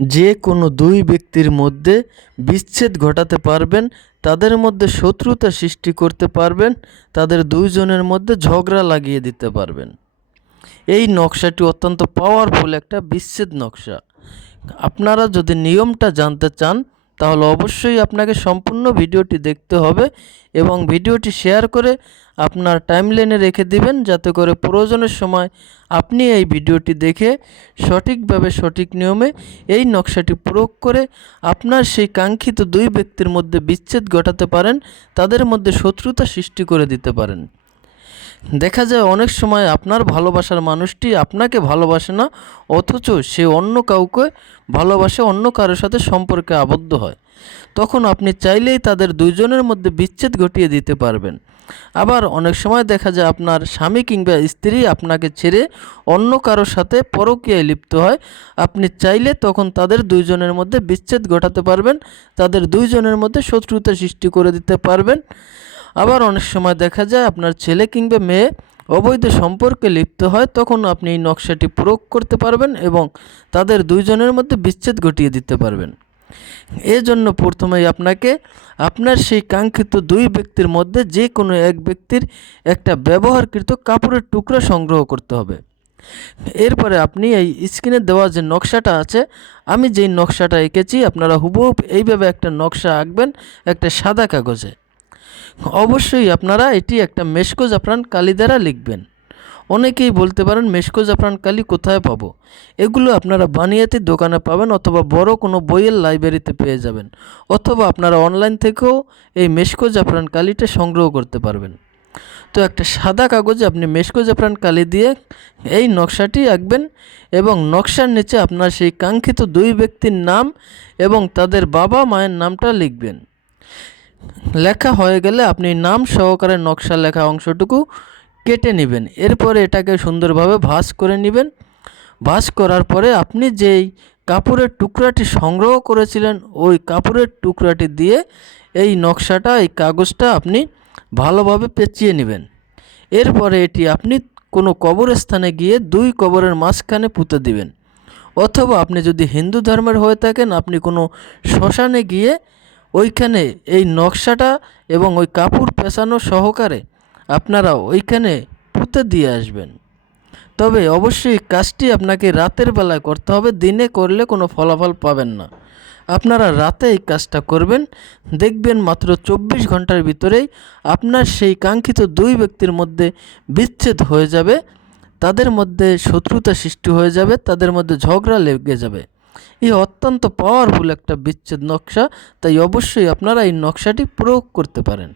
যে কোনো দুই ব্যক্তির মধ্যে বিচ্ছেদ ঘটাতে পারবেন, তাদের মধ্যে শত্রুতা সৃষ্টি করতে পারবেন, তাদের দুইজনের মধ্যে ঝগড়া লাগিয়ে দিতে পারবেন। এই নকশাটি অত্যন্ত পাওয়ারফুল একটা বিচ্ছেদ নকশা। আপনারা যদি নিয়মটা জানতে চান তাহলে অবশ্যই আপনাকে সম্পূর্ণ ভিডিওটি দেখতে হবে এবং ভিডিওটি শেয়ার করে আপনার টাইমলাইনে রেখে দিবেন, যাতে করে প্রয়োজনের সময় আপনি এই ভিডিওটি দেখে সঠিকভাবে সঠিক নিয়মে এই নকশাটি প্রয়োগ করে আপনার সেই কাঙ্ক্ষিত দুই ব্যক্তির মধ্যে বিচ্ছেদ ঘটাতে পারেন, তাদের মধ্যে শত্রুতা সৃষ্টি করে দিতে পারেন। দেখা যায় অনেক সময় আপনার ভালোবাসার মানুষটি আপনাকে ভালোবাসে না, অথচ সে অন্য কাউকে ভালোবাসে, অন্য কারোর সাথে সম্পর্কে আবদ্ধ হয়। তখন আপনি চাইলেই তাদের দুইজনের মধ্যে বিচ্ছেদ ঘটিয়ে দিতে পারবেন। আবার অনেক সময় দেখা যায় আপনার স্বামী কিংবা স্ত্রী আপনাকে ছেড়ে অন্য কারোর সাথে পরকীয়ায় লিপ্ত হয়। আপনি চাইলে তখন তাদের দুইজনের মধ্যে বিচ্ছেদ ঘটাতে পারবেন, তাদের দুইজনের মধ্যে শত্রুতা সৃষ্টি করে দিতে পারবেন। আবার অনেক সময় দেখা যায় আপনার ছেলে কিংবা মেয়ে অবৈধ সম্পর্কে লিপ্ত হয়, তখন আপনি এই নকশাটি প্রয়োগ করতে পারবেন এবং তাদের দুইজনের মধ্যে বিচ্ছেদ ঘটিয়ে দিতে পারবেন। এজন্য প্রথমেই আপনাকে আপনার সেই কাঙ্ক্ষিত দুই ব্যক্তির মধ্যে যে কোনো এক ব্যক্তির একটা ব্যবহারকৃত কাপড়ের টুকরা সংগ্রহ করতে হবে। এরপরে আপনি এই স্ক্রিনে দেওয়া যে নকশাটা আছে, আমি যেই নকশাটা এঁকেছি, আপনারা হুবহু এইভাবে একটা নকশা আঁকবেন একটা সাদা কাগজে। অবশ্যই আপনারা এটি একটা মেশকো জাফরান কালি দ্বারা লিখবেন। অনেকেই বলতে পারেন মেশকো জাফরান কালি কোথায় পাবো? এগুলো আপনারা বানিয়াতি দোকানে পাবেন, অথবা বড় কোনো বইয়ের লাইব্রেরিতে পেয়ে যাবেন, অথবা আপনারা অনলাইন থেকেও এই মেশকো জাফরান কালিটা সংগ্রহ করতে পারবেন। তো একটা সাদা কাগজে আপনি মেশকো জাফরান কালি দিয়ে এই নকশাটি আঁকবেন এবং নকশার নিচে আপনার সেই কাঙ্ক্ষিত দুই ব্যক্তির নাম এবং তাদের বাবা মায়ের নামটা লিখবেন। লেখা হয়ে গেলে আপনি নাম সহকারে নকশা লেখা অংশটুকু কেটে নেবেন। এরপরে এটাকে সুন্দরভাবে ভাঁজ করে নেবেন। ভাঁজ করার পরে আপনি যেই কাপড়ের টুকরাটি সংগ্রহ করেছিলেন, ওই কাপড়ের টুকরাটি দিয়ে এই নকশাটা, এই কাগজটা আপনি ভালোভাবে পেঁচিয়ে নেবেন। এরপরে এটি আপনি কোনো কবরস্থানে গিয়ে দুই কবরের মাঝখানে পুঁতে দিবেন, অথবা আপনি যদি হিন্দু ধর্মের হয়ে থাকেন আপনি কোনো শ্মশানে গিয়ে ওইখানে এই নকশাটা এবং ওই কাপড় পেঁচানো সহকারে আপনারা ওইখানে পুঁতে দিয়ে আসবেন। তবে অবশ্যই কাজটি আপনাকে রাতের বেলায় করতে হবে, দিনে করলে কোনো ফলাফল পাবেন না। আপনারা রাতে এই কাজটা করবেন, দেখবেন মাত্র 24 ঘন্টার ভিতরেই আপনার সেই কাঙ্ক্ষিত দুই ব্যক্তির মধ্যে বিচ্ছেদ হয়ে যাবে, তাদের মধ্যে শত্রুতা সৃষ্টি হয়ে যাবে, তাদের মধ্যে ঝগড়া লেগে যাবে। এই অত্যন্ত পাওয়ারফুল একটা বিচ্ছেদ নকশা, তাই অবশ্যই আপনারা এই নকশাটি প্রয়োগ করতে পারেন।